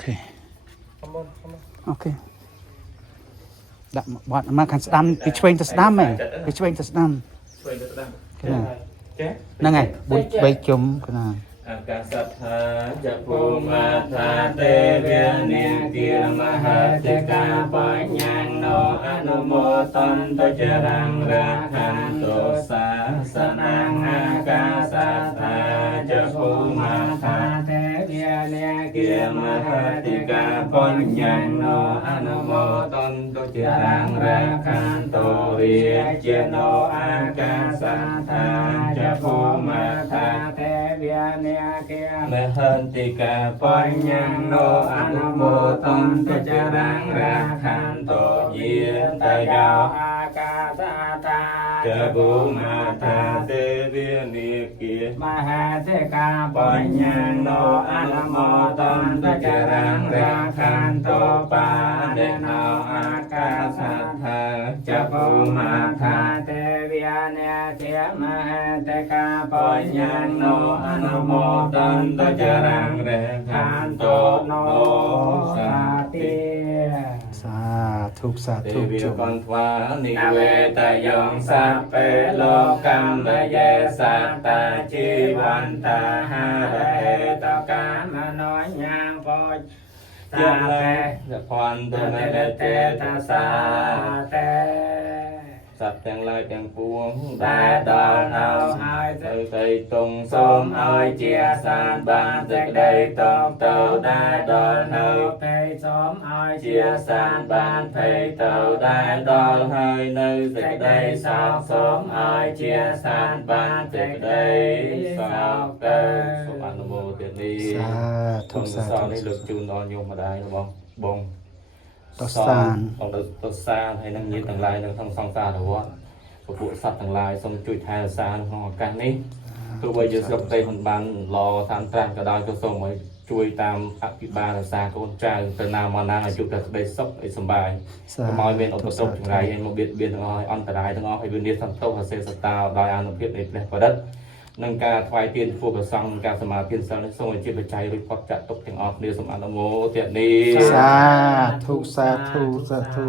เคโอเคដាក់បាត់មកខាងស្ដាំពីឆ្វេងទៅស្ដាំហ៎ពីឆ្វេងទៅស្ដាំហ្នឹងហើយ4 3ជុំកណាអាកាសថាចភូមាថាទេវនិគាមហតិកាបញ្ញាណោអនុមោទន្តចរងរាខានទោសាសនាអាកាសថាចភូមាថាទេវនិគាមហតិកាបញ្ញាណោអនុមោទន្តចរងរាខានទោរិជាណោអាកាសថាចភូមាថាទេវនិមហន្តិកាបញ្ញាណោអនុមោទន្តចរងរាខានទោយាតយោអាកាសតាចភូមាថាទេវនិគាមហន្តិកាបញ្ញាណោអនុមោទន្តចរងរាខានទោបានេណោអាកាសថាចភូមាថាទេវនិគាមហន្តិកាបញ្ញាណោអនុមោទន្តចរងរាខានទោណោសាតិសាធុសាធុទេវកន្ធ្វានិវេតយងសាពេលោកំបយេសតាជីវន្តាហារហេតកាមនោញាងពោចសាពេភន្តមេតេតាសាតេសត្វទាំងឡាយទាំងពួងដែលដល់ហើយទៅទងសូមឲ្យជាសានបានសេចក្តីតងទៅដែលដល់នៅពេលសូមឲ្យជាសានបានភ័យទៅដែលដល់ហើយនៅសេចក្តីសោកសូមឲ្យជាសានបានសេចក្តីសោកទៅសូមអនុមោទនាសាធុសាធុនេះលើកជូនដល់ញោមម្ដាយរបស់បងតសានតសានហើយនឹងញាតិទាំងឡាយនៅក្នុងសង្សារវត្តពួកសត្វទាំងឡាយសូមជួយថែរក្សាក្នុងឱកាសនេះទោះបីជាស្រុកទេមិនបានល្អតាមត្រាស់ក៏ដោយក៏សូមឲ្យជួយតាមអភិបាលរក្សាកូនចៅទៅណាមកណាឲ្យជួបតែក្តីសុខឲ្យសុបាយកុំឲ្យមានឧបទ្រពចង្រៃឲ្យមកបៀតបៀនទាំងអស់ឲ្យអន្តរាយទាំងអស់ឲ្យវិនិច្ឆ័យសន្តោសអសេសតាដោយអានុភាពនៃព្រះបរិត្តនឹងការថ្វាយទានធ្វើប្រសង់ការសមាធិសិលនេះសូមឲ្យជាបច្ច័យរួចផុតចាក់ទុកទាំងអស់គ្នាសូមអនុមោទនាសាធុសាធុសាធុ